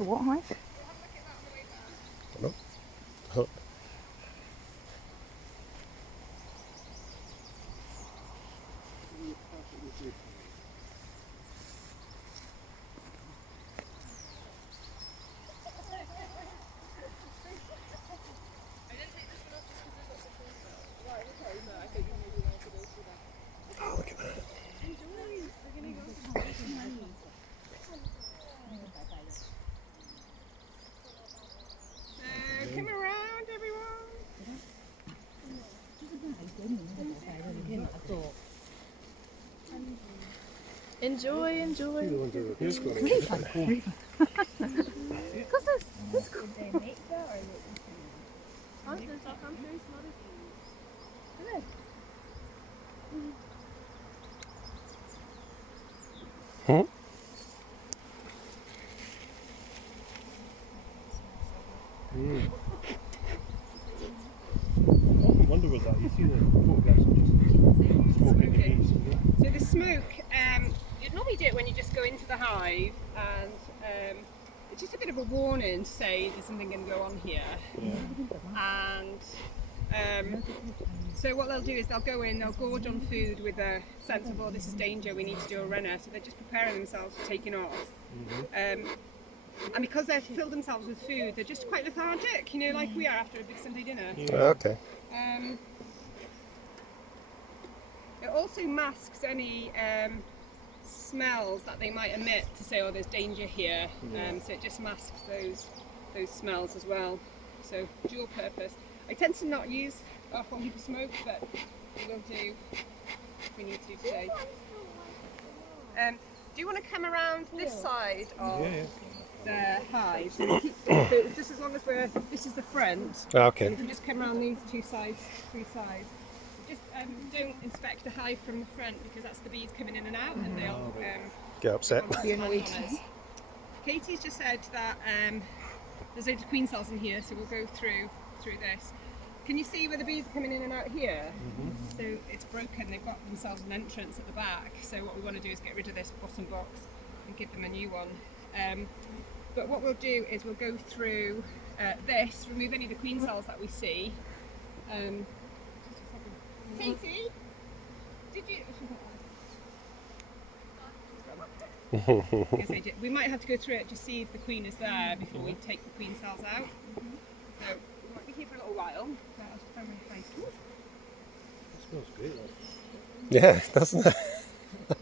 To what height? No. Oh. Oh, look at that. Come around, everyone. Enjoy, enjoy. The ones over here's going to Really get fun. it. Really fun. Because there's Hmm? I wonder was that. You see the photographs of just smoking the bees. So the smoke, you'd normally do it when you just go into the hive, and it's just a bit of a warning to say there's something going to go on here. Yeah. And so what they'll do is they'll go in, they'll gorge on food with a sense of, oh, this is danger, we need to do a runner. So they're just preparing themselves for taking off. And because they've filled themselves with food, they're just quite lethargic, you know, like we are after a big Sunday dinner. Okay. It also masks any smells that they might emit to say, oh, there's danger here. So it just masks those smells as well. So dual purpose. I tend to not use a whole heap of smoke, but we will do if we need to today. Do you want to come around this side of the hive? So just as long as this is the front, Okay. you can just come around these three sides. Just don't inspect the hive from the front because that's the bees coming in and out and they'll Get upset. be annoyed. Katie's just said that there's loads of queen cells in here, so we'll go through this. Can you see where the bees are coming in and out here? So it's broken, they've got themselves an entrance at the back. So what we want to do is get rid of this bottom box and give them a new one. But what we'll do is we'll go through this, remove any of the queen cells that we see. Katie, did you? Yes, I did. We might have to go through it to see if the queen is there before we take the queen cells out. So we might be here for a little while. It smells great. Yeah, doesn't it? So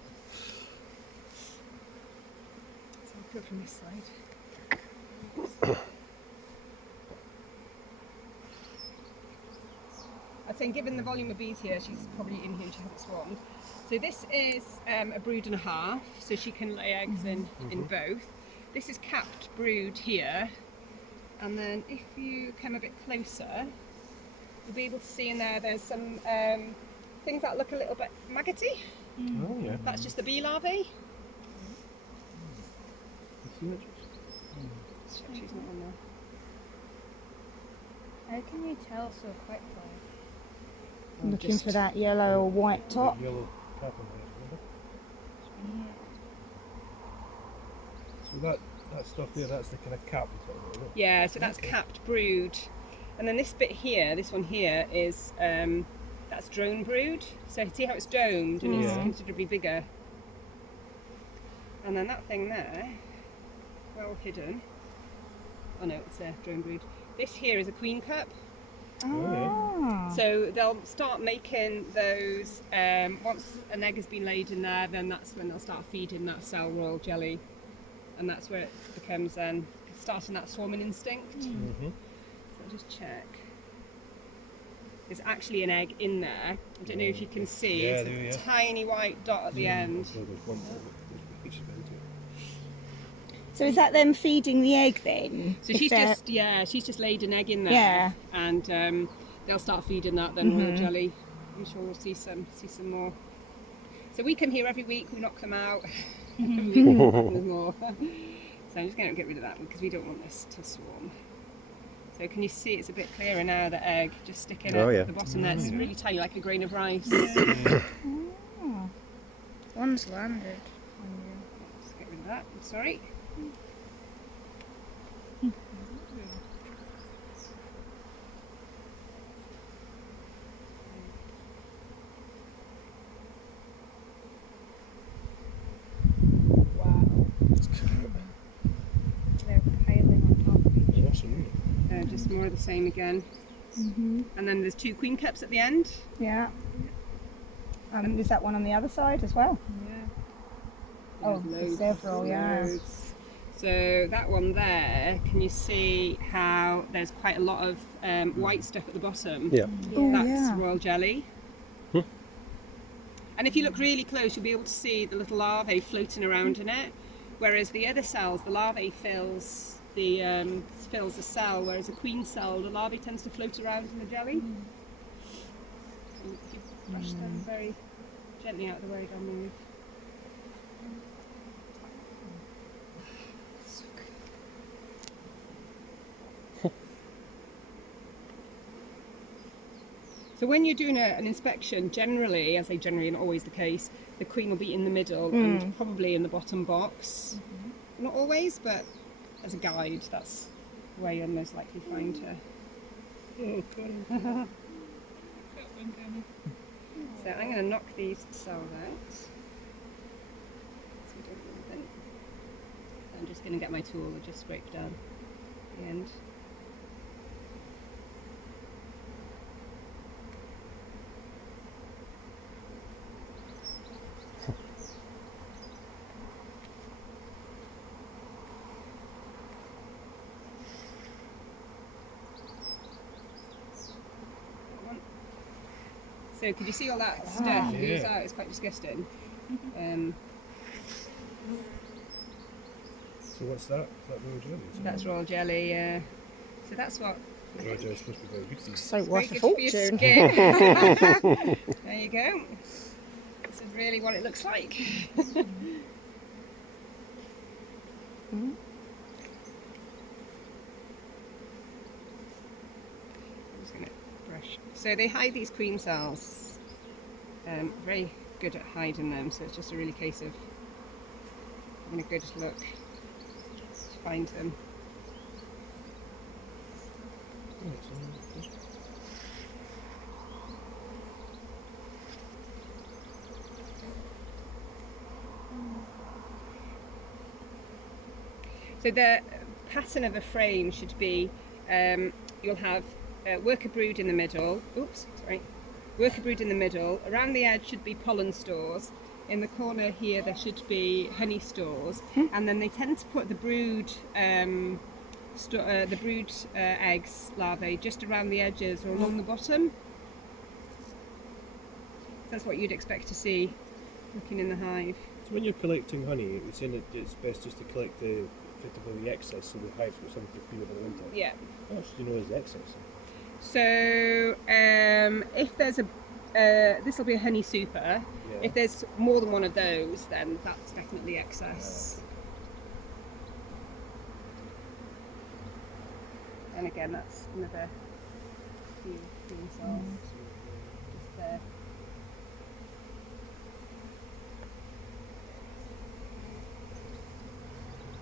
we'll go from this side. I'd say given the volume of bees here, she's probably in here, she hasn't swarmed. So this is a brood and a half, so she can lay eggs in both. This is capped brood here, and then if you come a bit closer, you'll be able to see in there there's some things that look a little bit maggoty. Oh yeah. That's just the bee larvae. She's not on there. How can you tell so quickly? looking for that yellow or white top. Yellow cap on there, remember? So that stuff there, that's the kind of cap you're talking about, isn't it? Yeah, so that's capped brood. And then this bit here, this one here, is that's drone brood. So see how it's domed and it's considerably bigger. And then that thing there, well hidden. Oh no, it's a drone brood. This here is a queen cup. Ah. So they'll start making those, once an egg has been laid in there, then that's when they'll start feeding that cell royal jelly. And that's where it becomes then, starting that swarming instinct. So I'll just check. There's actually an egg in there. I don't know if you can see, it's a tiny white dot at the end. So there's one which is going to. So is that them feeding the egg then? So If she's they're- just laid an egg in there. Yeah. And they'll start feeding that then royal jelly. I'm sure we'll see some more. So we come here every week, we knock them out. Every week there's more. So I'm just going to get rid of that because we don't want this to swarm. So can you see it's a bit clearer now, the egg just sticking at the bottom there. It's really tiny, like a grain of rice. Oh. One's landed. Just get rid of that, I'm sorry. Wow. They're piling on top of each other. Awesome, isn't it? Just more of the same again. Mm-hmm. And then there's 2 queen cups at the end. Yeah. Is that one on the other side as well? Yeah. Oh, There's there's several, yeah. loads. So that one there, can you see how there's quite a lot of white stuff at the bottom? Yeah. Oh, That's yeah. royal jelly. Hmm. And if you look really close, you'll be able to see the little larvae floating around in it. Whereas the other cells, the larvae fills the cell, whereas a queen cell, the larvae tends to float around in the jelly. And if you brush them very gently out of the way, they'll move. So when you're doing an inspection, generally, as I generally not always the case, the queen will be in the middle and probably in the bottom box. Not always, but as a guide, that's where you'll most likely find her. Oh, fun. So I'm going to knock these cells out. So we don't lose them. I'm just going to get my tool and just scrape down the end. So could you see all that stuff Yeah. ooze out? It's quite disgusting. So what's that? Is that royal jelly? Is it? That's royal jelly. So that's what. Royal jelly's supposed to be very good for you. So Very worth a good for your fortune. skin. There you go. This is really what it looks like. I'm just going to brush. So they hide these queen cells. Very good at hiding them. So it's just a really case of having a good look to find them. Oh, it's all right. So the pattern of a frame should be, you'll have worker brood in the middle. Oops, sorry. Worker brood in the middle. Around the edge should be pollen stores. In the corner here there should be honey stores, and then they tend to put the brood eggs larvae just around the edges or along the bottom. That's what you'd expect to see looking in the hive. So when you're collecting honey, it's saying that it's best just to collect effectively the excess, so the hives got something to feed over the winter. Yeah. How much do you know is the excess? So if there's this will be a honey super. Yeah. If there's more than one of those, then that's definitely excess. And again, that's another few cells just there.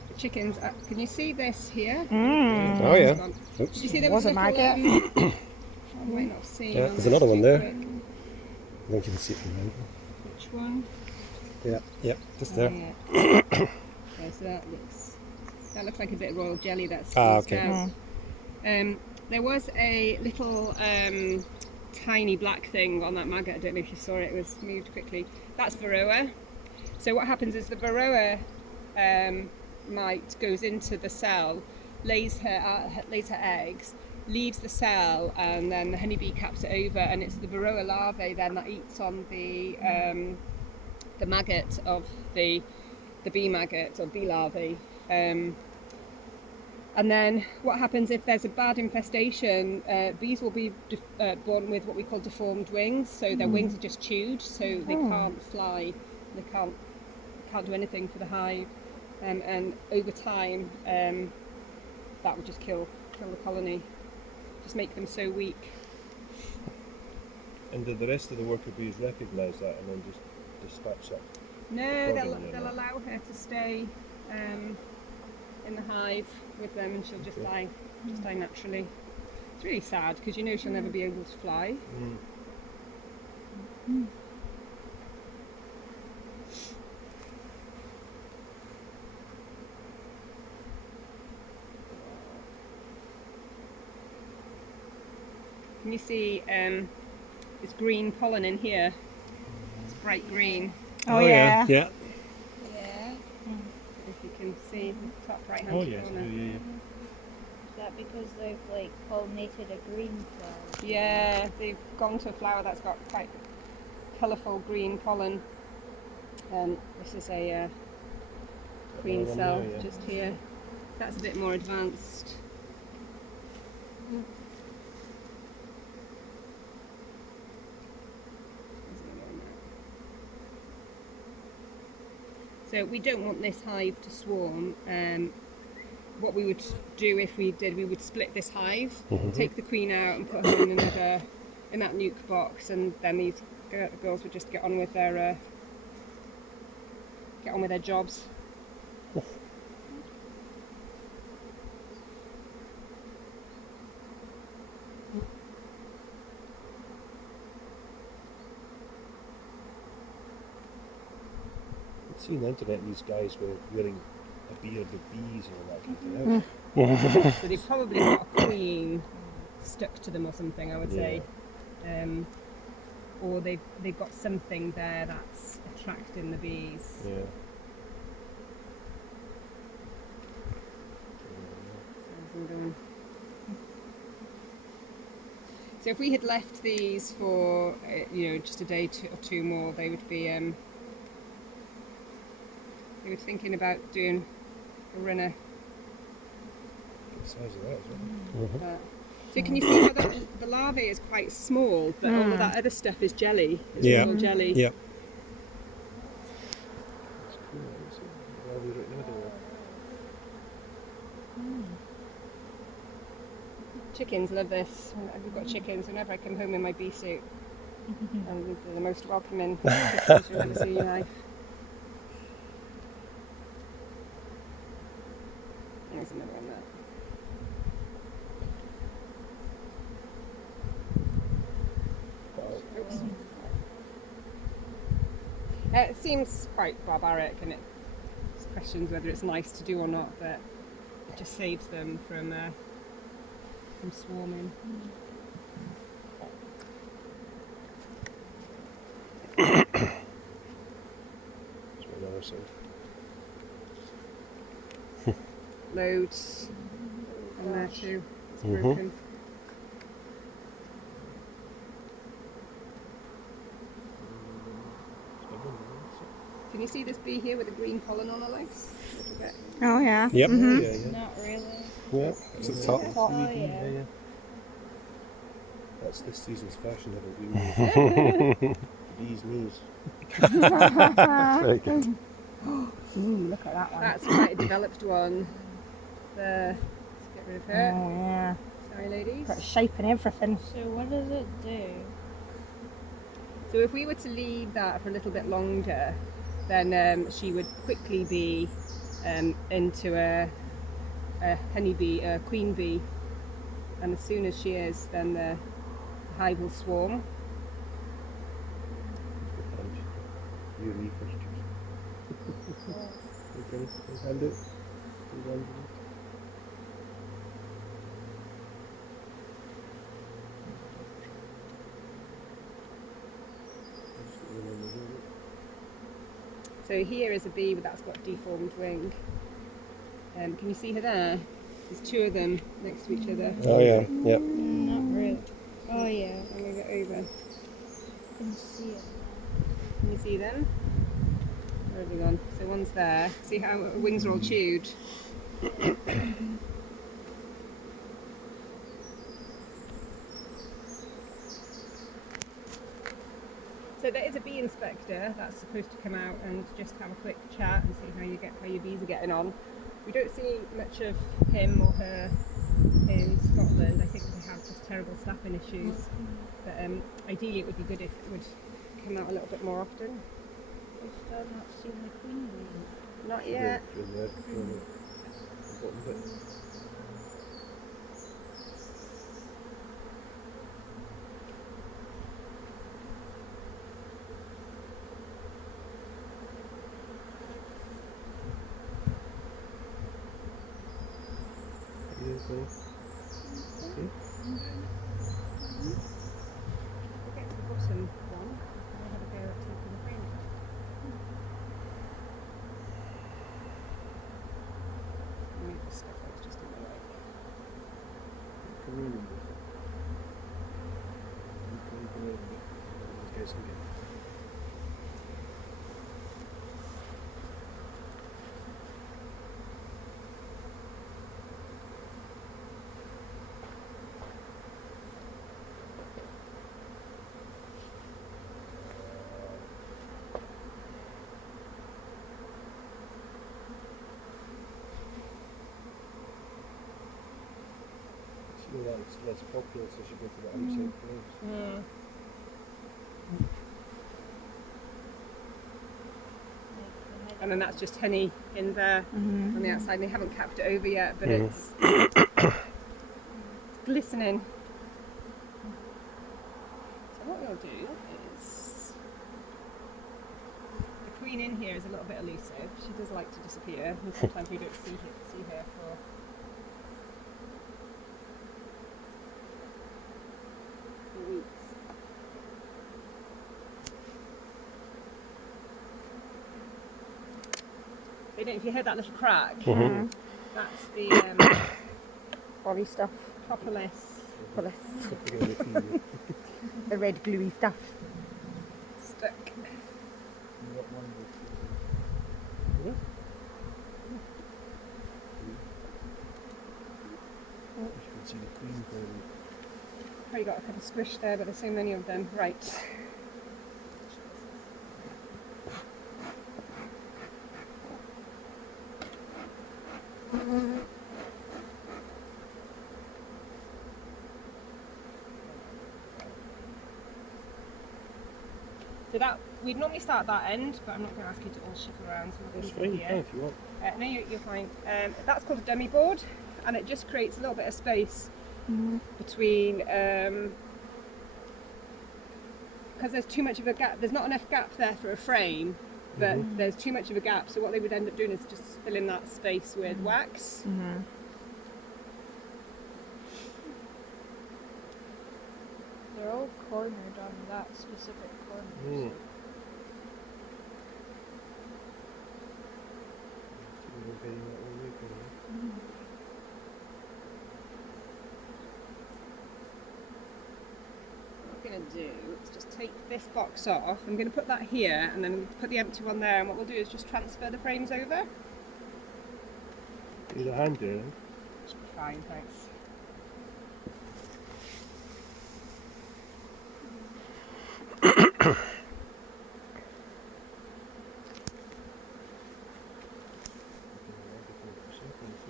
The chickens, can you see this here? Oh yeah. This one. Oops. Do you see there Was was a little, maggot. you might not have seen. Yeah, I'll there's just another one do there. quick. I think you can see it from there. Which one? Yeah, yeah, just Oh, there. yeah. Okay, so that looks like a bit of royal jelly that's squeezed okay. out. There was a little tiny black thing on that maggot. I don't know if you saw it. It was moved quickly. That's Varroa. So what happens is the Varroa mite goes into the cell, lays her eggs, leaves the cell, and then the honeybee caps it over, and it's the Varroa larvae then that eats on the maggot of the bee maggot or bee larvae. And then what happens if there's a bad infestation, bees will be born with what we call deformed wings, so their wings are just chewed, so they can't fly, they can't do anything for the hive, and over time that will just kill the colony, just make them so weak. And did the rest of the worker bees recognise that and then just dispatch that? No, Problem, they'll yeah. allow her to stay in the hive with them, and she'll just die naturally. It's really sad because you know she'll never be able to fly. Can you see this green pollen in here? It's bright green. Oh, yeah. Yeah. Yeah. If you can see the top right hand Oh yes, corner. yeah. Is that because they've like pollinated a green flower? Yeah, they've gone to a flower that's got quite colourful green pollen. This is a queen Another one cell there, yeah. just here. That's a bit more advanced. So we don't want this hive to swarm. What we would do if we did, we would split this hive, take the queen out and put her in another, in that nuke box, and then these girls would just get on with their jobs. I've seen the internet these guys were wearing a beard with bees and all that kind of thing. So they've probably got a queen stuck to them or something, I would say. Or they've got something there that's attracting the bees. Yeah. So if we had left these for just a day or two more, they would be thinking about doing a runner. The size of that as well. So can you see how the larvae is quite small, but all of that other stuff is jelly. It's Yeah. all jelly. Yeah. It's cool. It's well, we're right in the middle. Chickens love this. We've got chickens. Whenever I come home in my bee suit, and they're the most welcoming chickens you'll ever see in your life. There's another one there. Wow. Oops. It seems quite barbaric, and it questions whether it's nice to do or not, but it just saves them from swarming. That's what the other side. Loads on there too. It's broken. Can you see this bee here with the green pollen on her legs? Oh, yeah. Yep. Mhm. Yeah, yeah. Not really. Yeah. It's the top. Oh yeah. Yeah. That's this season's fashion, have it? Bees' knees. Very good. Ooh, look at that one. That's quite a developed one. There. Let's get rid of her. Oh, yeah. Sorry, ladies. Got shape and everything. So what does it do? So if we were to leave that for a little bit longer, then she would quickly be into a honeybee, a queen bee, and as soon as she is, then the hive will swarm. You and me first. Okay, hand it. So here is a bee that's got deformed wing. Can you see her there? There's two of them next to each other. Oh yeah. Yep. Not really. Oh yeah. I'll move it over. I can see it. Can you see them? Where have they gone? So one's there. See how her wings are all chewed? So there is a bee inspector that's supposed to come out and just have a quick chat and see how your bees are getting on. We don't see much of him or her in Scotland. I think they have just terrible staffing issues. But ideally it would be good if it would come out a little bit more often. We've still not seen the queen bee. Not yet. but yeah, okay. Okay. We'll get to the bottom one and we'll have a go at taking the frame apart. Move the stuff that's just in the way. Come in and come in a bit. These guys can get. See that it's less popular, so she go for the outside frames. And then that's just honey in there on the outside. They haven't capped it over yet, but it's glistening. So what we'll do is, the queen in here is a little bit elusive. She does like to disappear, and sometimes we don't see her for weeks. They don't, if you heard that little crack, that's the Body stuff. propolis. The red gluey stuff. Stuck. You can see the queen going. Probably got a couple squished there, but there's so many of them. Right. So that we'd normally start at that end, but I'm not going to ask you to all shift around. So we're That's going to fine, here. if you want. No, you're fine. That's called a dummy board, and it just creates a little bit of space between, because there's too much of a gap. There's not enough gap there for a frame, but there's too much of a gap. So what they would end up doing is just filling that space with wax. They're all cornered on that specific corner. Mm. What we're going to do is just take this box off. I'm going to put that here, and then put the empty one there. And what we'll do is just transfer the frames over. Need a hand there, then? Should be fine, thanks.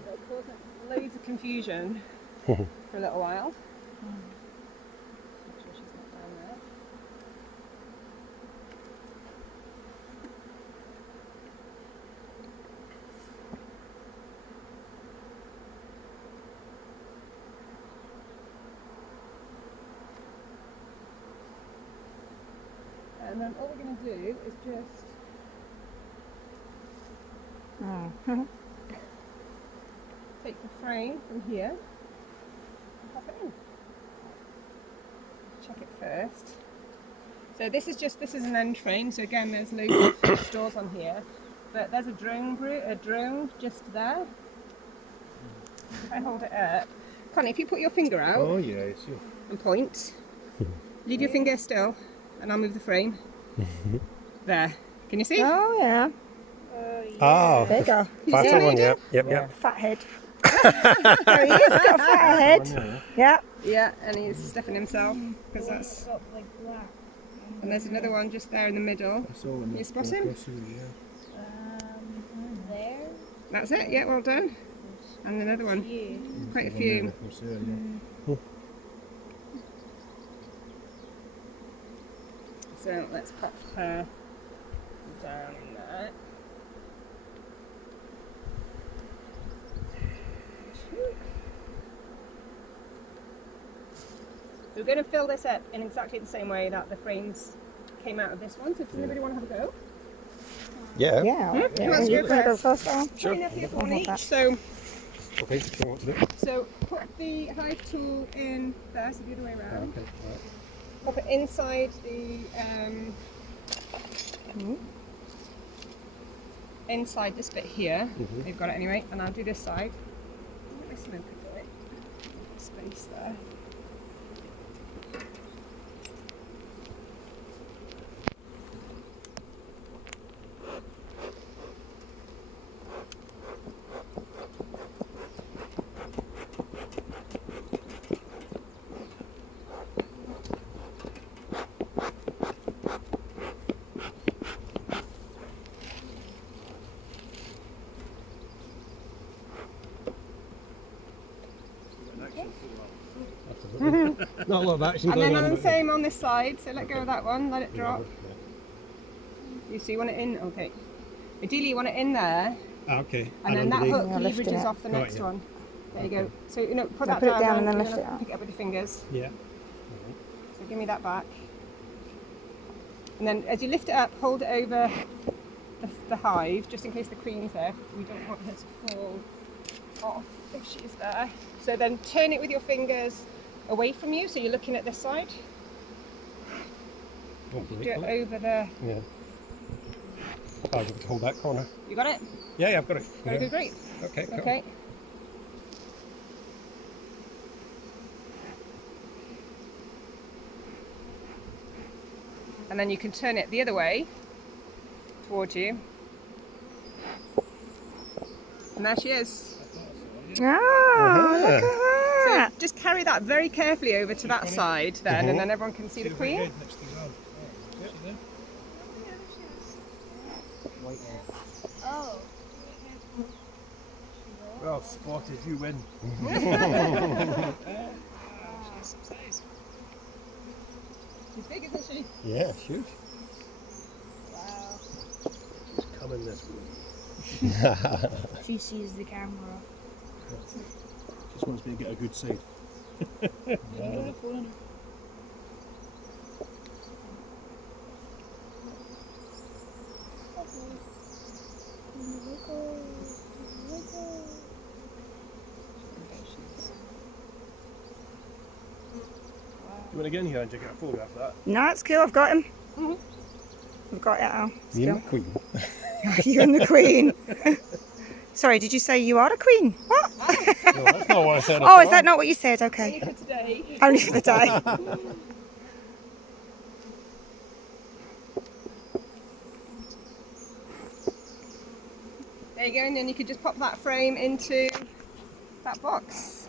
It'll cause loads of confusion for a little while. Make sure she's not down there. And then all we're going to do is just take the frame from here and pop it in. Check it first. So this is an end frame, so again there's loads of stores on here, but there's a drone just there. If I hold it up, Connie, if you put your finger out Oh yeah, I see. and point, leave your finger still, and I'll move the frame. There. Can you see? Oh yeah. Oh, Bigger. fatter one, yep, yep. Fat head. Oh, he has got a fat head. Yeah. Yeah, and he's stuffing himself because It's that's. got like black. And there's another one just there in the middle. I saw him. You spot him? There. That's it. Yeah, well done. And another one. Few. Quite a few. So let's pop her down in there. We're going to fill this up in exactly the same way that the frames came out of this one. So does anybody want to have a go? Yeah. Yeah. Who wants to You go wanna go first? first, Al? Sure. Enough here for I'll one have each. that. So Okay, if you want to do it. put the hive tool in first, the other way around. Okay, right. Pop it inside the inside this bit here. They've got it anyway, and I'll do this side. Let my smoker do it. Space there. Not a lot of action And then going on on. the but- same on this side, so let go of that one, let it drop. So you want it in, okay. Ideally you want it in there, Ah, okay. and then that hook Yeah, lift leverages it. off the Right, next yeah. one. There you go. So put Now that put it down, down and then you're lift gonna it up. Pick it up with your fingers. Yeah. So give me that back. And then as you lift it up, hold it over the hive, just in case the queen's there. We don't want her to fall off if she's there. So then turn it with your fingers away from you, so you're looking at this side. Hopefully. Do it over the... Yeah. I'll be able to hold that corner. You got it? Yeah, yeah, I've got it. Very good, great. Okay, cool. Okay. And then you can turn it the other way towards you. And there she is. Ah, look at So that. just carry that very carefully over to that side then, and then everyone can see the queen. Oh. Well spotted, you win. She's big, isn't she? Yeah, huge. Wow. She's coming this way. She sees the camera. Just wants me to get a good sight. You want to get in here and get a photograph of that? No, it's cool. I've got him. Mhm. I've got it, Al. It's You cool. and the queen. You and the queen. Sorry, did you say you are a queen? What? No, that's not what I said. Oh, is that not what you said? Only Okay. for today. Only for the day. There you go, and then you could just pop that frame into that box.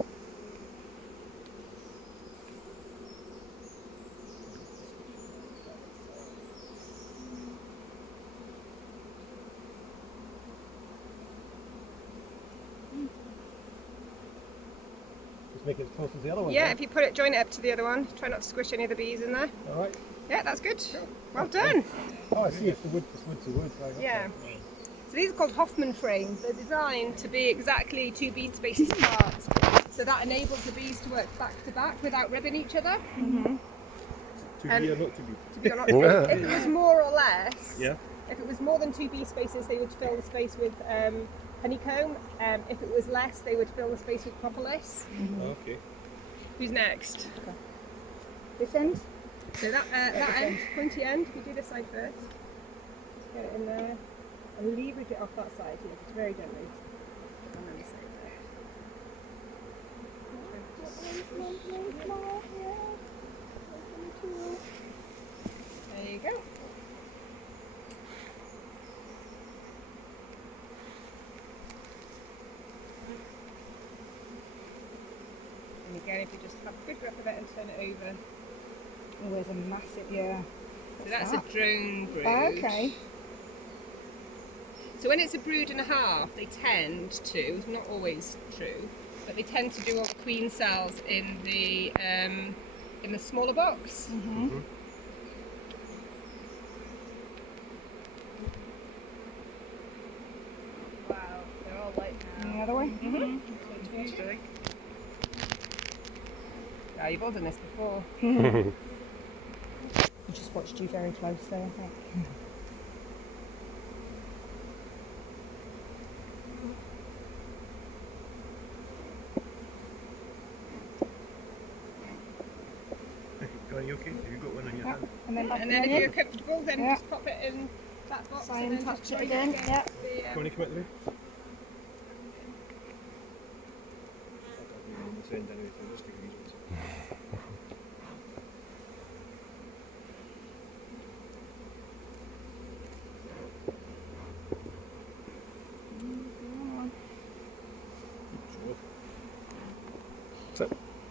Just make it as close as the other one. Yeah, if you put it, join it up to the other one. Try not to squish any of the bees in there. Alright. Yeah, that's good. Well done. Oh, I see. It's the wood. It's wood to wood. Right, okay. Yeah. So these are called Hoffman frames. They're designed to be exactly 2 bead spaces apart. So that enables the bees to work back to back without ribbing each other. To And- be or not to be. To be honest, if it was more or less, Yeah. if it was more than 2 bee spaces, they would fill the space with honeycomb. If it was less, they would fill the space with propolis. Okay. Who's next? This end? So that end, pointy end, you do this side first. Just get it in there and leverage it off that side, yeah, just very gently. And then the side there. There you go. And again, if you just have a good grip of it and turn it over. Oh, there's a massive, yeah. So that's a drone brood. Okay. So when it's a brood and a half, they tend to, not always true, but they tend to do all the queen cells in the smaller box. Wow. They're all light now. The other way? Yeah, you've all done this before. I just watched you very closely, I think. Are you okay? Have you got one on your hand? And then back And then if in. you're comfortable, then Yeah. just pop it in that box Try and and then touch just it join again. against Yeah. the, Do you want to come out the way? Send anyway, so just take these ones.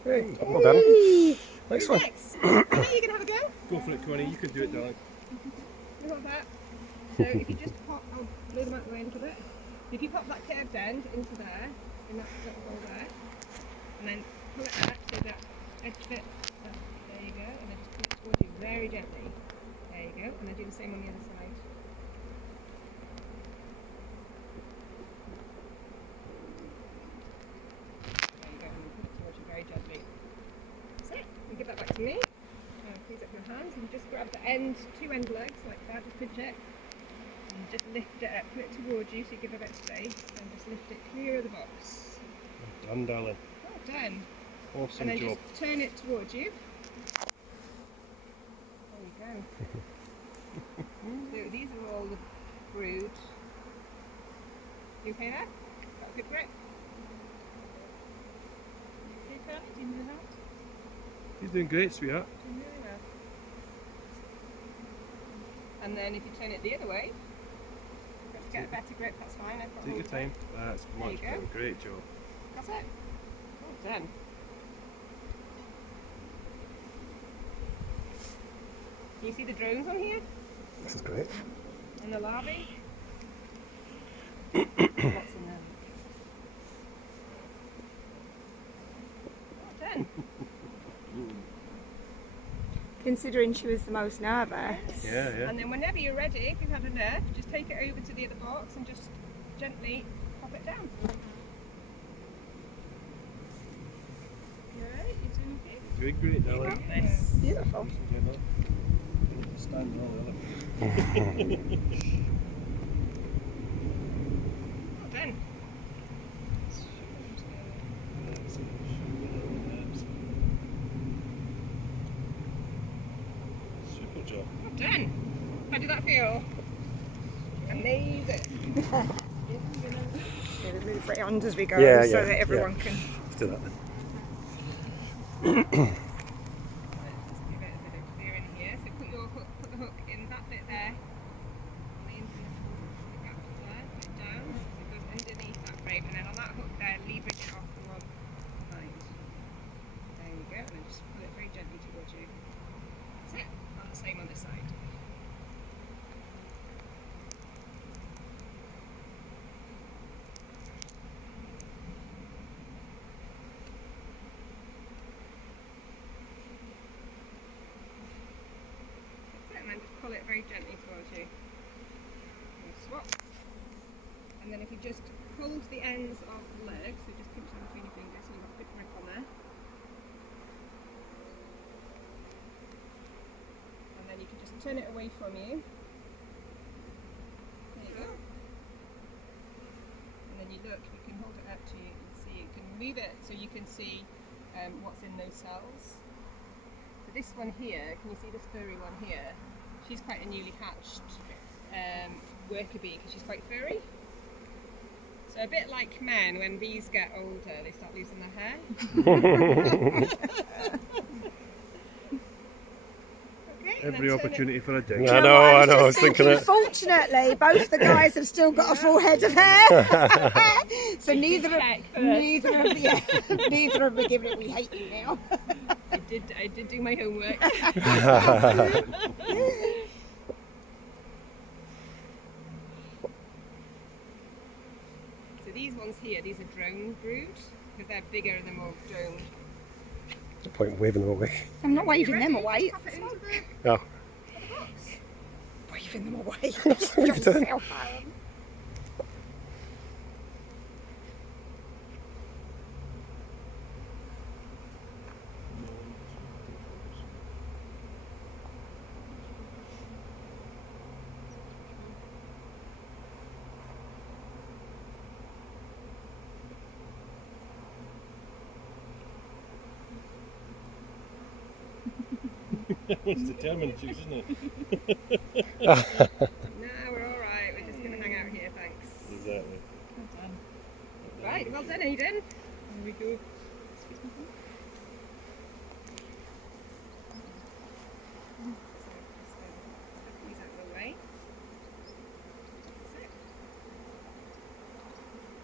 Hey, well done. Next one. Next. Okay, you can have a go. Go for it, Connie. You can do it, darling. You got that. So if you just pop, I'll blow them out the way a little bit. If you pop that curved end into there, in that little hole there, and then pull it out so that edge bit, there you go, and then just pull it towards you very gently. There you go, and then do the same on the other side. There you go, and then pull it towards you very gently. That's it. And give that back to me. Please up your hands and just grab the end, two end legs like that, just pinch it. And just lift it up, put it towards you so you give a bit of space, and just lift it clear of the box. Well done, darling. Well done. Awesome And then job. just turn it towards you. There you go. So these are all the brood. You okay there? Got a good grip? Okay, Charlie? Do you need help? He's doing great, sweetheart. Doing really well. And then if you turn it the other way, to get a better grip, that's fine. I've got Take your hold there. time. That's There much you go. better. Great job. That's it. Well done. Can you see the drones on here? This is great. And the larvae? Lots in there. Well done. Considering she was the most nervous. Yeah, yeah. And then whenever you're ready, if you've had enough, just take it over to the other box and just gently pop it down. You alright? You doing okay? Doing great, You darling. got this. Beautiful. Ladies and gentlemen, you need to stand on the other. Well done. Super job. Well done. How did that feel? Amazing. Yeah, we move round as we go Yeah, so yeah, that everyone can. Let's do that then. Let's just give it a bit of clear in here. So put the hook in that bit there. On the inside, back to there, put it down. It goes underneath that frame, and then on that hook there, lever it off the one side. There you go, and then just pull it very gently towards you. That's it. And the same on this side. And then just pull it very gently towards you. And swap. And then if you just hold the ends of the legs, so just pinch them between your fingers so you've got a good grip on there. And then you can just turn it away from you. There you go. And then you look, you can hold it up to you and see, you can move it so you can see what's in those cells. So this one here, can you see this furry one here? She's quite a newly hatched worker bee because she's quite furry. So a bit like men, when bees get older, they start losing their hair. Okay, and Every then turn opportunity for a dig. I know, I know, I was thinking it. Fortunately, both the guys have still got a full head of hair. So neither of Check first. neither of them are giving it. We hate you now. I did do my homework. So these ones here, these are drone brood because they're bigger and they're more droned. No point in waving them away. I'm not waving them Ready? away. Pop it into the Oh. box. Waving them away. What are you doing? Yourself, Aaron. It's determined juice, isn't it? No, we're all right. We're just going to hang out here, thanks. Exactly. Right, well done, Aidan. Here we go. These out of the way. That's it.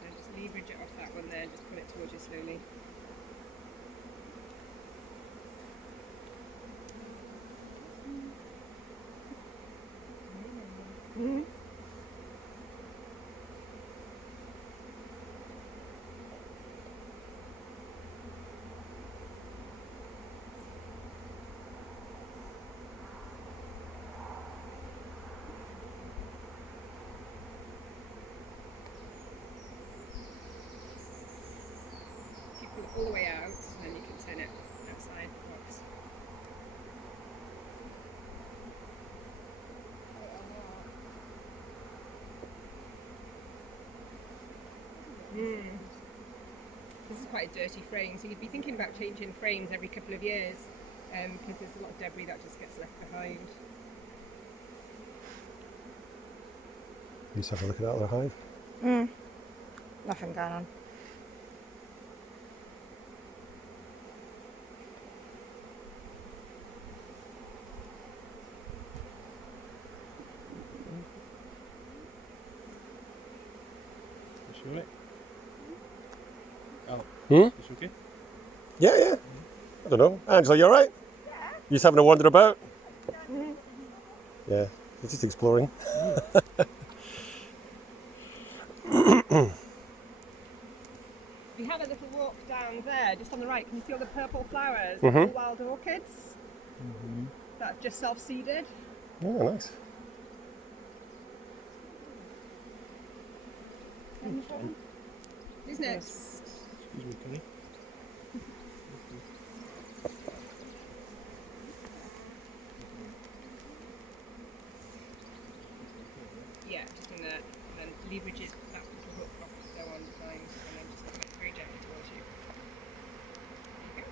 Now just leverage it off that one there, just pull it towards you slowly. Mm-hmm. If you pull it all the way out, then you can turn it outside the box. This is quite a dirty frame, so you'd be thinking about changing frames every couple of years because there's a lot of debris that just gets left behind. Let's have a look at that other hive. Nothing going on. Is she alright? Oh. Hmm? Is she okay? Yeah, yeah. I don't know. Angela, you alright? Yeah. You just having a wander about? Yeah, you're just exploring. We have a little walk down there, just on the right. Can you see all the purple flowers? Mhm. All wild orchids that have just self-seeded. Oh, nice. Who's next? Excuse me, Connie. Yeah, just in there, and then leverage it, that little hook off to go on behind, and then just come it very gently towards you. There you go.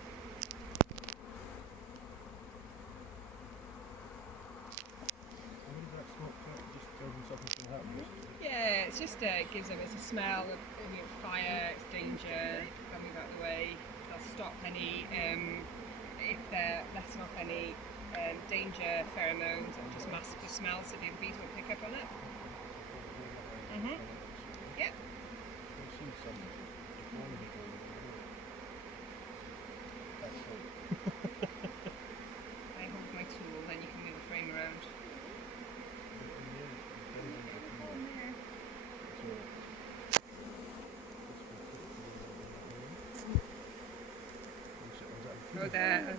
How did that smoke just tells them something's going to happen? Yeah, it's just it gives them it's a smell of fire, it's danger. They'll move out of the way. They'll stop any if they're letting off any danger pheromones. It'll just mask the smell so the bees won't pick up on it. Yep. I've seen some deformity going on. That's like, I hold my tool, then you can move the frame around. Oh, there.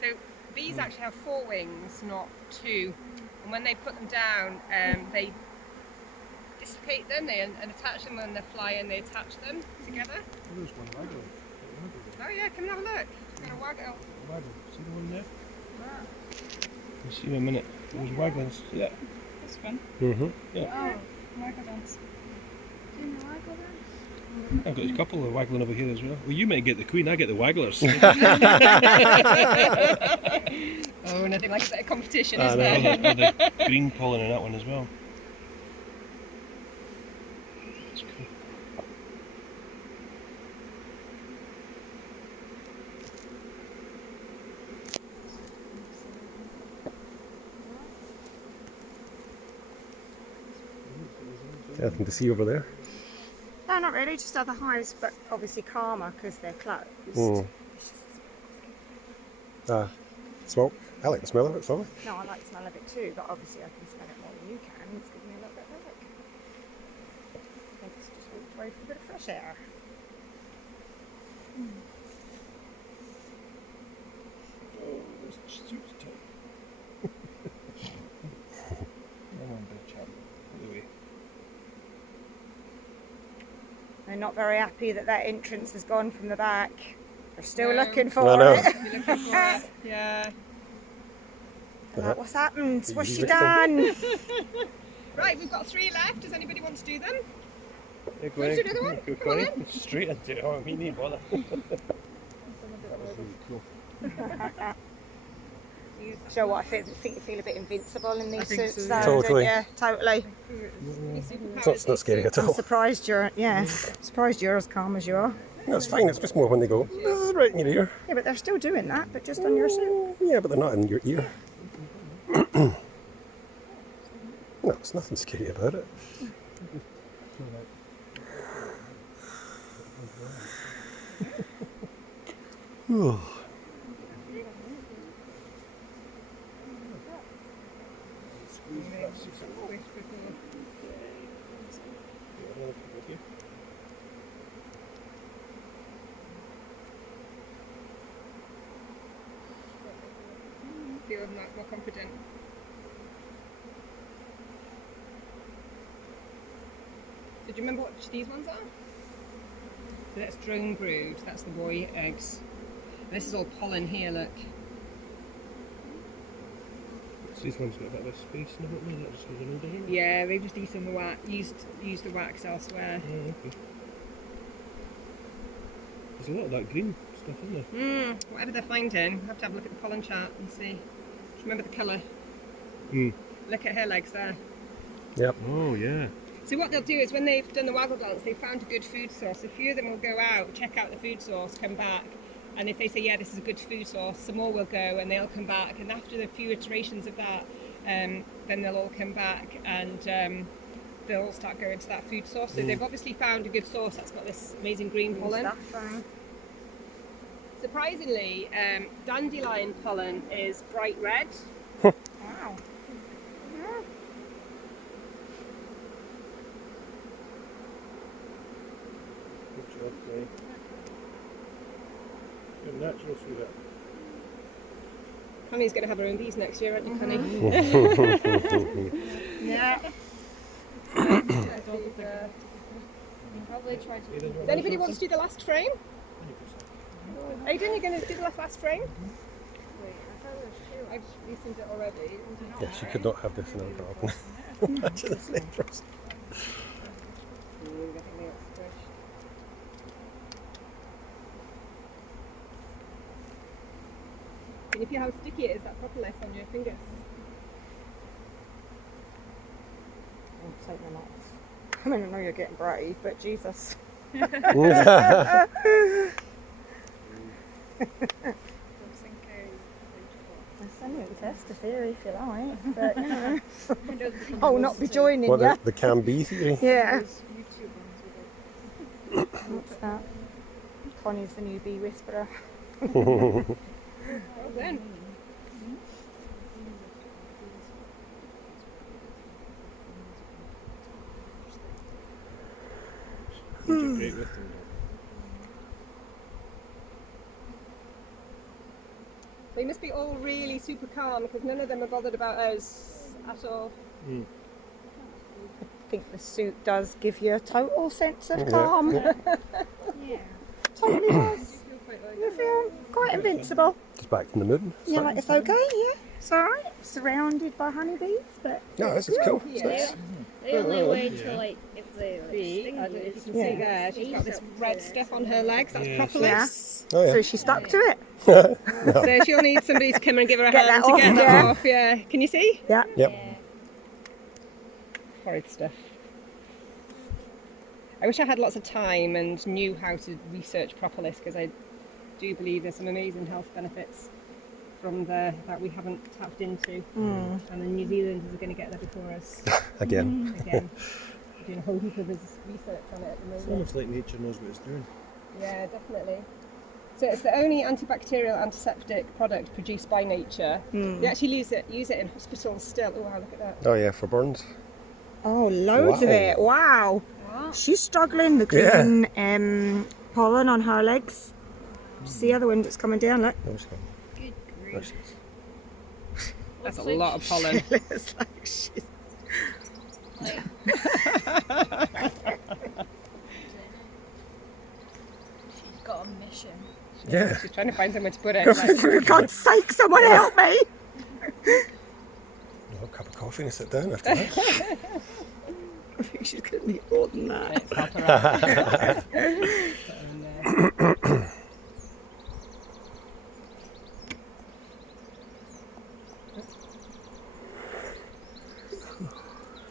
So bees actually have 4 wings, not 2. And when they put them down, they dissipate them and attach them when they're flying. They attach them together. oh, there's one waggling. Oh yeah, come and have a look. It's got a waggle. Waggling. See the one there? You see in a minute. There's waggling. See that? That's fun. Mm-hmm. Yeah. Oh, waggle dance. I've got a couple of waggling over here as well. Well, you might get the queen, I get the wagglers. Oh, nothing like a bit of competition, I is know. there? the green pollen in that one as well. That's cool. Anything to see over there? No, not really, just other hives, but obviously calmer because they're closed. Mm. Smoke. I like the smell of it, sorry. No, I like the smell of it too, but obviously I can smell it more than you can. It's giving me a little bit of a headache. I think it's just walked away for a bit of fresh air. Oh, there's suits tight. Come on, big chap. Out the way. They're not very happy that that entrance has gone from the back. They're still No. looking I for know. it. You're looking for it. Yeah. They're like, what's happened? What's she You've done? Right, we've got 3 left. Does anybody want to do them? Yeah, go Want on. to do another one? Go Come on on. Straight into it. Oh, me need bother. That was really cool. So what, I think you feel a bit invincible in these think suits so, though, yeah. don't Totally. you? Totally. It's not scary at I'm all. surprised surprised you're as calm as you are. No, it's fine. It's just more when they go, this is right in your ear. Yeah, but they're still doing that, but just on your suit. Yeah, but they're not in your ear. No, there's nothing scary about it. Feel more confident. So do you remember what these ones are? So that's drone brood, that's the boy eggs. And this is all pollen here, look. So these ones got a bit of a space in it, that just goes in over here. Yeah, they've just eaten the wax, used the wax elsewhere. Oh, okay. There's a lot of that green stuff in there. Whatever they're finding, we'll have to have a look at the pollen chart and see. Do you remember the colour? Look at her legs there. Yep. Oh, yeah. So what they'll do is when they've done the waggle dance, they've found a good food source. A few of them will go out, check out the food source, come back, and if they say, yeah, this is a good food source, some more will go and they'll come back. And after a few iterations of that, then they'll all come back and they'll all start going to that food source. So they've obviously found a good source that's got this amazing green pollen. Surprisingly, dandelion pollen is bright red. Wow. Good job, Gray. You're natural through that. Connie's going to have her own bees next year, aren't you, Connie? Yeah. Probably try to. Does anybody want to do the last frame? Aidan, you're going to do the last frame? I've loosened it already. Yes, you could not have this in our garden. Imagine this neighbours. Can you feel how sticky it is, that propolis on your fingers? I'll take them off. I mean, I know you're getting brave, but Jesus. That's a new test of theory, if you like. But, I'll not be joining What, you. the can be theory? Yeah. What's that? Connie's the new bee whisperer. Well then. You're great with them. They must be all really super calm because none of them are bothered about us at all. I think the suit does give you a total sense of Yeah, calm. yeah. Yeah. Totally does. You feel quite invincible. Just back from the moon. You're like, it's okay, yeah. It's alright. Surrounded by honeybees, but No, this is cool. It's Yeah. nice. They only wait till like if they like See, sting I don't know if you you. can see there, she's got this red stuff on her legs, that's Yeah. propolis. Oh, so yeah. she stuck to it. So she'll need somebody to come and give her a Get hand that to off, get yeah. that off, yeah. Can you see? Yeah. Yep. Horrid stuff. I wish I had lots of time and knew how to research propolis because I do believe there's some amazing health benefits from there that we haven't tapped into. And the New Zealanders are going to get there before us Again. again. We're doing a whole heap of research on it at the It's moment. almost like nature knows what it's doing. Yeah, definitely. So it's the only antibacterial antiseptic product produced by nature. They actually use it in hospitals still. Oh wow, look at that. Oh, yeah, for burns. Oh, loads of Wow. it. Wow. What? She's struggling. The green pollen on her legs. See the other one that's coming down, look. No, it's fine. Good No, grief. it's- That's a Looks like lot of pollen. It's like she's... She's got a mission. Yeah. She's trying to find somewhere to put it. For God's sake, someone help me. I'll have a cup of coffee and sit down after that. I think she's going to need more than that. Let's help her out. Put her in there.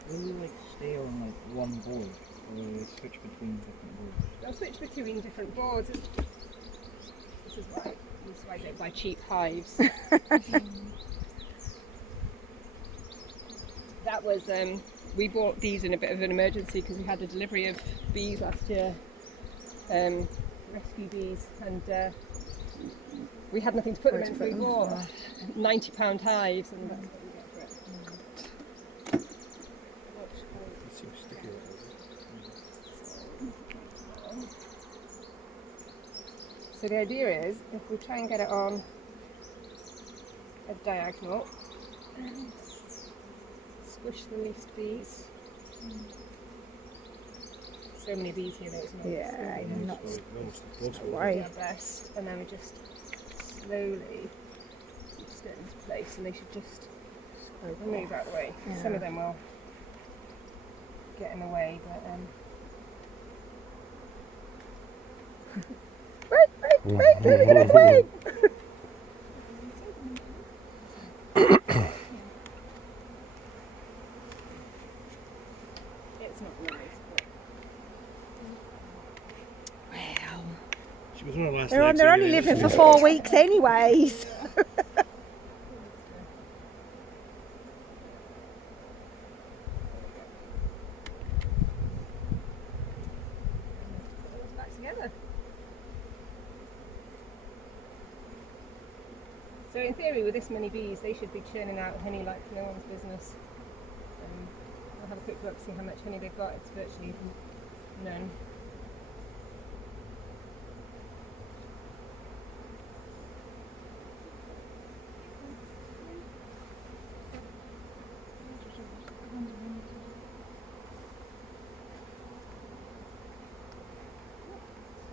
Will you like stay on like one board or will you switch between different boards? I'll switch between different boards. This is why I don't buy cheap hives. That was, we bought these in a bit of an emergency because we had a delivery of bees last year, rescue bees, and we had nothing to put them in, so we bought £90 hives, and that's what we get for it. It seems sticky. So the idea is, if we try and get it on a diagonal, and squish the least bees. So many bees here, though, it's not. Yeah, it's not Close do way. our best, and then we just slowly just get into place, and they should just move out of the way. Yeah. Some of them will get in the way, but Wait, let me get out of the way. it's not nice. But Well, She was on her last they're legs only anyway, living for wasn't 4 weeks anyways. put those back together. So in theory, with this many bees, they should be churning out honey like no one's business. I'll have a quick look, see how much honey they've got. It's virtually none.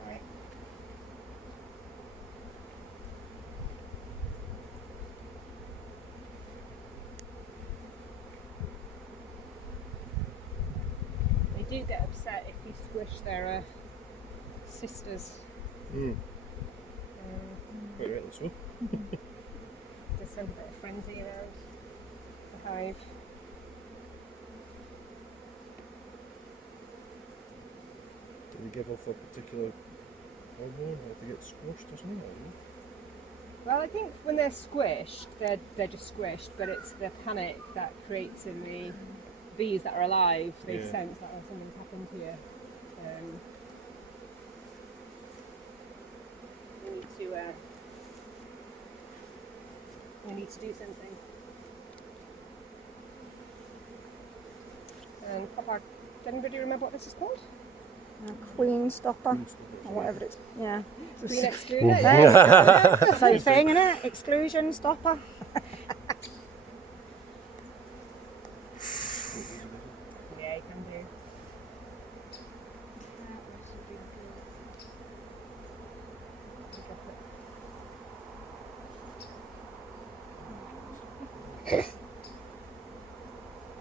Sorry. They do get upset if you squish their sisters. Mm. Quite rightly so. Just send a bit of frenzy around the hive. Do they give off a particular hormone if they get squashed or something? Well, I think when they're squished, they're just squished, but it's the panic that creates in the bees that are alive. They Yeah. sense that something's happened here. We need to do something. And Papa, does anybody remember what this is called? Queen stopper, or whatever it's. Yeah. Queen excluder. There you go. Same thing, innit? Exclusion stopper. Yeah, you can do.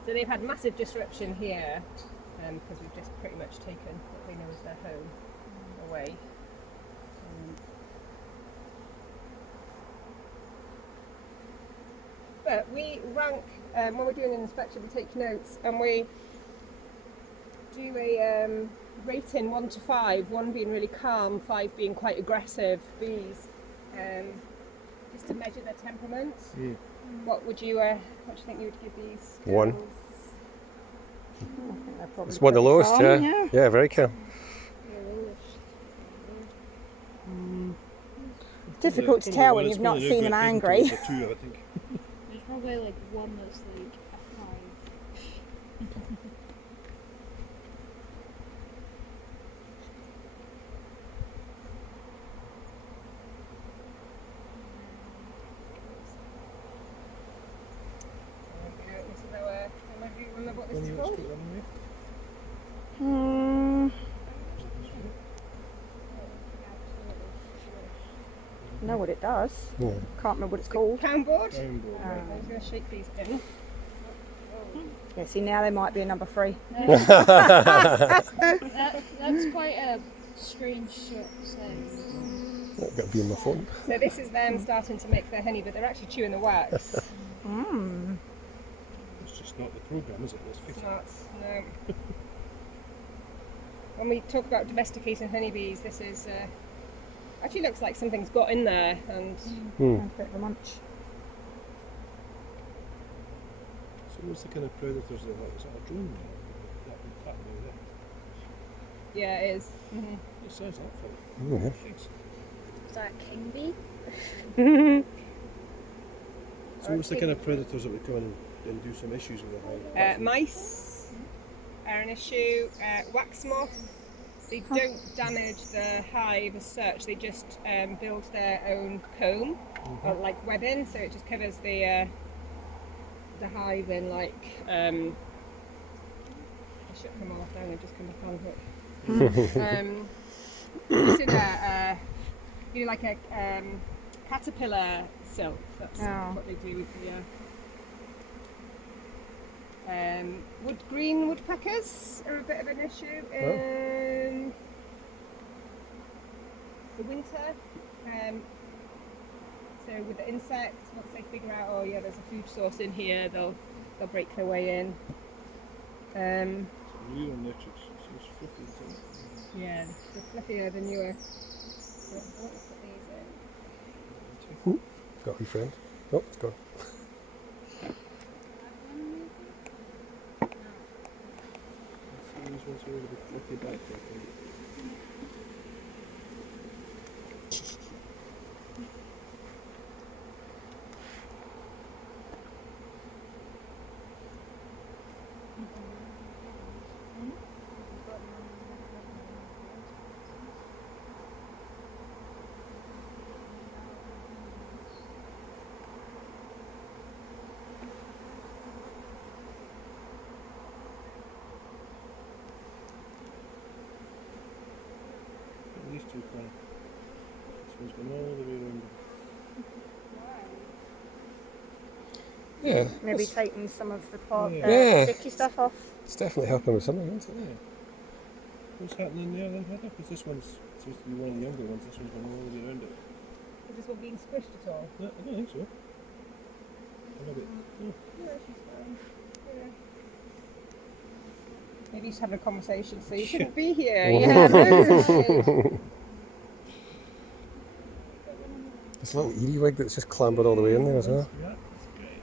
So they've had massive disruption here because we've just pretty much taken what they know as their home away. But we rank, when we're doing an inspection, we take notes and we do a rating 1 to 5, 1 being really calm, 5 being quite aggressive bees, just to measure their temperaments. Mm. What do you think you would give these? 1. girls? It's one of the lowest, calm, yeah. yeah. Yeah, very calm. Difficult to tell when you've not seen them angry. Two, I think. There's probably like one that's like a 5. Do you remember what this is called? Know what it does. Yeah. Can't remember what it's called. Pound board. Downboard, I'm going to shake these in. Yeah, see, now they might be a number 3. That's quite a strange sound. I've got to be on my phone. So this is them starting to make their honey, but they're actually chewing the wax. Mmm. It's just not the program, is it? Let's face It's it. not, no. When we talk about domesticating honeybees, this is actually looks like something's got in there, and A bit of a munch. So what's the kind of predators that like? Is that a drone there? That big fat guy there. yeah, it is. Mm-hmm. What size that for? Yeah. Jeez. Is that king bee? So what's the kind of predators that would come in and do some issues with the hive? Mice are an issue. Wax moth. They don't damage the hive as such. They just build their own comb, or like webbing, so it just covers the hive in like. I should come off down and just come back on it. It's in you know, like a caterpillar silk. That's Oh. what they do with the. Green woodpeckers are a bit of an issue in the winter. So with the insects, once they figure out, oh yeah, there's a food source in here, they'll break their way in. Real nitrix. So it's 50 cents. Yeah, the fluffier, the newer. I want to put these in. Got a wee friend. Oh, it's gone. See these ones here with the fluffy back there. These two kind of. This one's going all the way around. Yeah. Maybe It's, taking some of the part, Yeah. sticky stuff off. it's definitely helping with something, isn't it? What's happening there then, Heather? Because this one's seems to be one of the younger ones. This one's going all the way around it. Is this one being squished at all? No, I don't think so. I love it. Oh. No, she's fine. Yeah. Maybe he's having a conversation, so you shouldn't be here. Yeah, no, fine. There's a little earwig that's just clambered all the way in there as well. Yeah, that's great.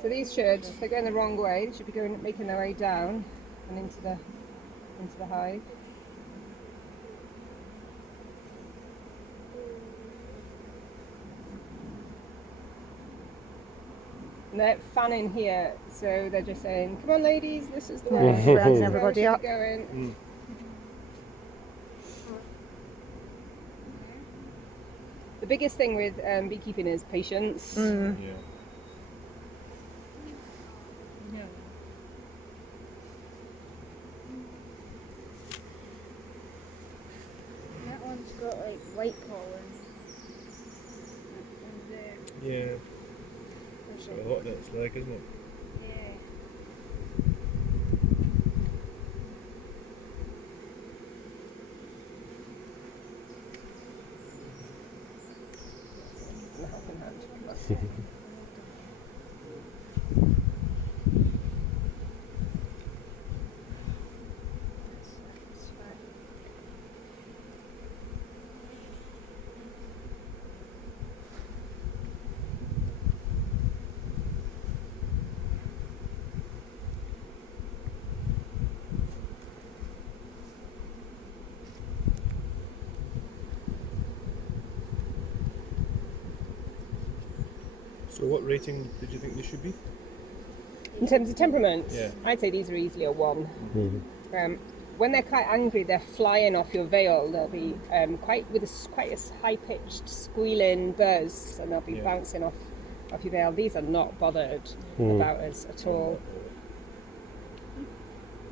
So these should, if they're going the wrong way, they should be going making their way down and into the hive. And they're fanning here, so they're just saying, "Come on, ladies, this is the way." Yeah, rounding everybody Where up. should we going? The biggest thing with beekeeping is patience. Yeah. That one's got like white pollen. And Yeah. there's Got a lot of its leg, isn't it? yeah. That's fine. So what rating did you think they should be? In terms of temperament, Yeah. I'd say these are easily a 1. Mm-hmm. When they're quite angry, they're flying off your veil. They'll be quite a high-pitched squealing buzz, and they'll be Yeah. bouncing off your veil. These are not bothered about us at all.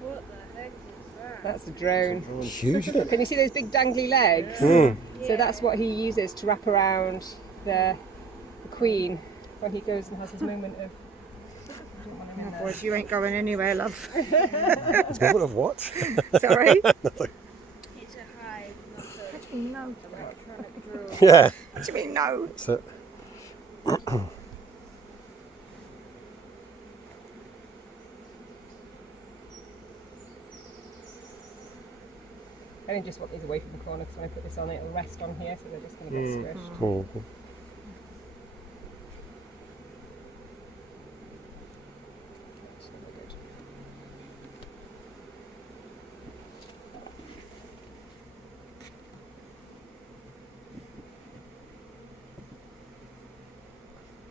What the heck is that? That's a drone. Huge, isn't it? Can you see those big dangly legs? Mm. So that's what he uses to wrap around the queen when he goes and has his moment of. I don't want him in there. Otherwise, you ain't going anywhere, love. It's a moment of what? Sorry. It's a hive, not a... What do you mean no? Yeah. What do you mean no? That's it. I only just want these away from the corner because when I put this on, it'll rest on here, so they're just going to get squished. Cool.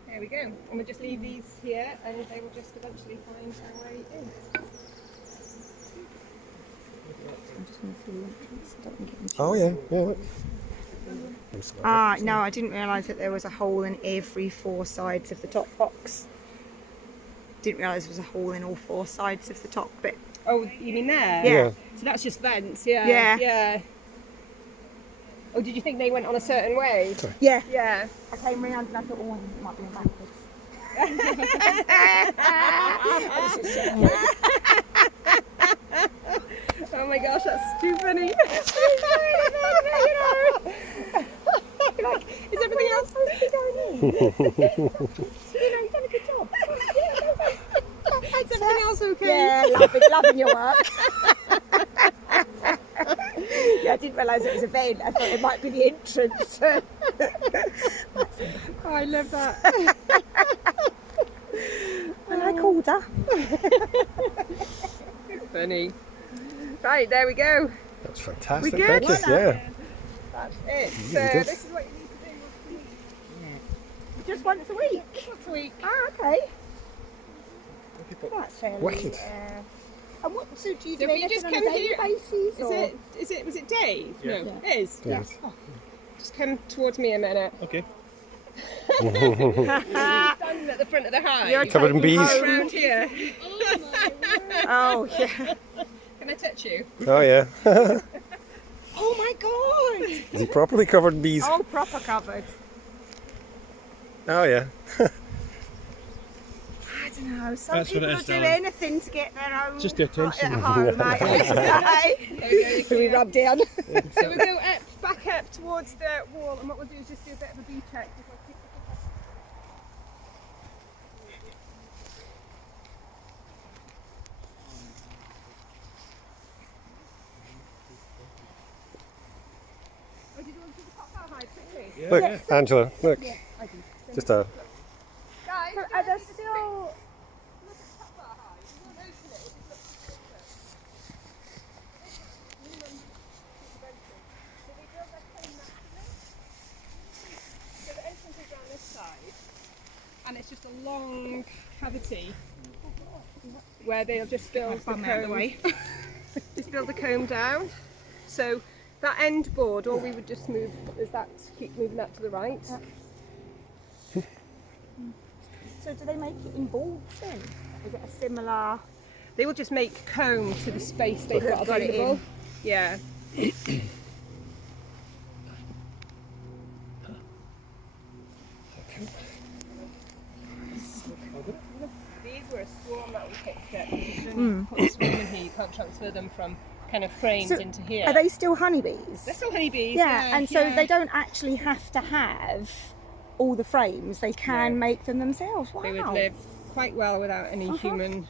There we go. And we'll just leave these here and they will just eventually find their way in. I'm just going to see. Don't get into Oh yeah, yeah. Look. Ah, no, I didn't realise that there was a hole in every 4 sides of the top box. Didn't realise there was a hole in all 4 sides of the top bit. Oh, you mean there? Yeah. So that's just vents, yeah. Yeah. Yeah. Oh, did you think they went on a certain way? Yeah. Yeah. I came round and I thought, oh, it might be backwards. Oh my gosh, that's too funny. Like, is everything else supposed to be going in? You've done a good job. Is everything else okay? Yeah, loving your work. Yeah, I didn't realise it was a vent. I thought it might be the entrance. Oh, I love that. And I called her. Funny. Right, there we go. That's fantastic. We good? Thank you. Yeah. That's it. So Yeah, good. this is what you need to do once Just once a week. a week. Ah, okay. That's fairly. Wicked. And what so do you So do? if you anything just on a come daily here- basis? Was it Dave? Yeah. No, it is. Yeah. Just come towards me a minute. Okay. Standing at the front of the hive. You're Covered in taking bees. home- Around here. Oh yeah. Can I touch you? Oh yeah. Oh my god. Is he properly covered in bees? Oh, proper covered. Oh yeah. I don't know. Some That's what people it will is, do darling. anything to get their own. Just the attention. At home, mate. Can we rub down? So we'll go back up towards the wall, and what we'll do is just do a bit of a bee check. Oh, did you want to do the pop out hive quickly? Look, Angela. Look. Just a. Guys, Are there still? look at the pop out hive. You won't open it, it just looks suspicious. So we build that cone naturally. So the entrance is around this side, and it's just a long cavity where they'll just build the comb. Just build the comb down. So that end board, all we would just move is that keep moving that to the right. So do they make it in balls then? Is it a similar? They will just make comb to the space they've got Got it available. in. Yeah. These were a swarm that we picked up. You shouldn't put a swarm in here. You can't transfer them from kind of frames So into here. Are they still honeybees? They're still honeybees. Yeah, and so yeah. they don't actually have to have all the frames. They can No. make them themselves. Wow. They would live quite well without any human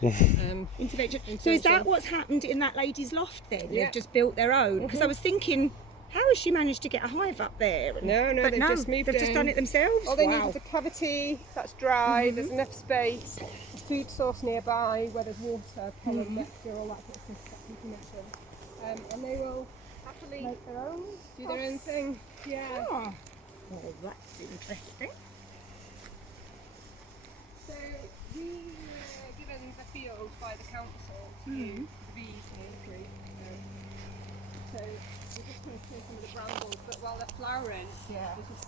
Intervention. So is that what's happened in that lady's loft then? Yeah. They've just built their own? Because I was thinking, how has she managed to get a hive up there? And- No, but they've just moved they've just in. done it themselves? All they Wow. need is a cavity that's dry, there's enough space, a food source nearby where there's water, pollen, nectar, all that sort of stuff that keep them up. And they will happily Make their own? do their own thing. Yeah. Oh. Well, that's interesting. So we were given the field by the council to use the bees mostly. So we're just going to clear some of the brambles, but while they're flowering, Yeah. there's just